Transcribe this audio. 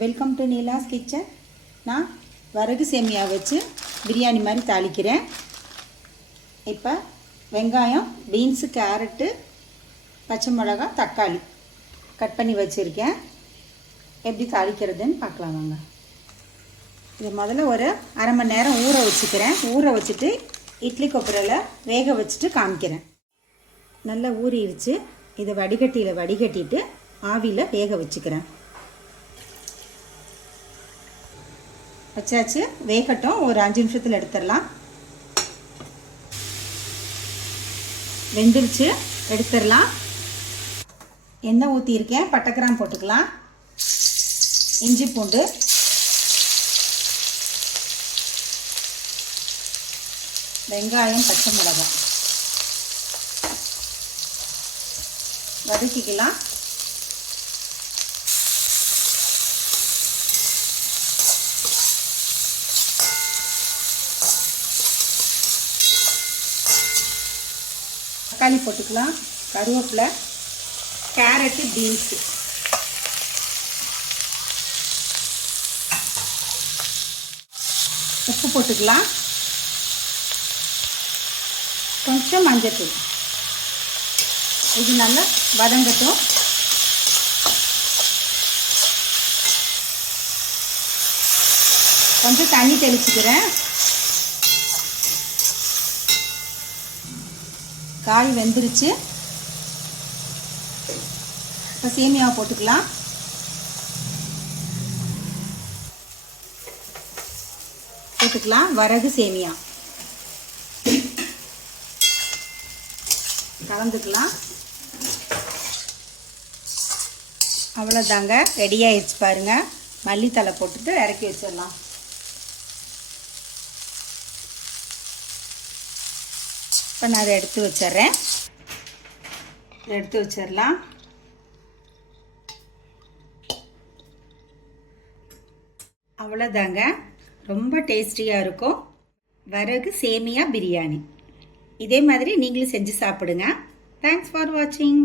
Welcome to Neela's kitchen. நான் வரகு சேமியா வச்சு பிரியாணி மாதிரி தாளிக்கிறேன். இப்போ வெங்காயம், பீன்ஸு, கேரட்டு, பச்சை மிளகாய், தக்காளி கட் பண்ணி வச்சுருக்கேன். எப்படி தாளிக்கிறதுன்னு பார்க்கலாம் வாங்க. இது முதல்ல ஒரு அரை மணி நேரம் ஊற வச்சுக்கிறேன். ஊற வச்சுட்டு இட்லி கொப்பரையில் வேக வச்சுட்டு காமிக்கிறேன். நல்லா ஊறிடுச்சு. இதை வடிகட்டிட்டு ஆவியில் வேக வச்சுக்கிறேன். வச்சாச்சு, வேகட்டும். ஒரு 5 நிமிஷத்தில் எடுத்துடலாம். வெந்துருச்சு, எடுத்துடலாம். எண்ணெய் ஊற்றியிருக்கேன். பட்டை கிராம்பு போட்டுக்கலாம். இஞ்சி பூண்டு, வெங்காயம், பச்சை மிளகாய் வதக்கிக்கலாம். தக்காளி போட்டுக்கலாம். கருவேப்பிலை, கேரட்டு, பீன்ஸு, உப்பு போட்டுக்கலாம். கொஞ்சம் மஞ்சத்தூள். இது நல்லா வதங்கட்டும். கொஞ்சம் தண்ணி தெளிச்சுக்கிறேன். காய் வெந்துருச்சு. இப்போ சேமியாவை போட்டுக்கலாம். வரகு சேமியா கலந்துக்கலாம். அவ்வளோதாங்க, ரெடி ஆயிடுச்சு பாருங்கள். மல்லித்தலை போட்டுட்டு இறக்கி வச்சிடலாம். இப்போ நான் அதை எடுத்து வச்சிடலாம். அவ்வளோதாங்க, ரொம்ப டேஸ்டியாக இருக்கும் வரகு சேமியா பிரியாணி. இதே மாதிரி நீங்களும் செஞ்சு சாப்பிடுங்க. தேங்க்ஸ் ஃபார் வாட்சிங்.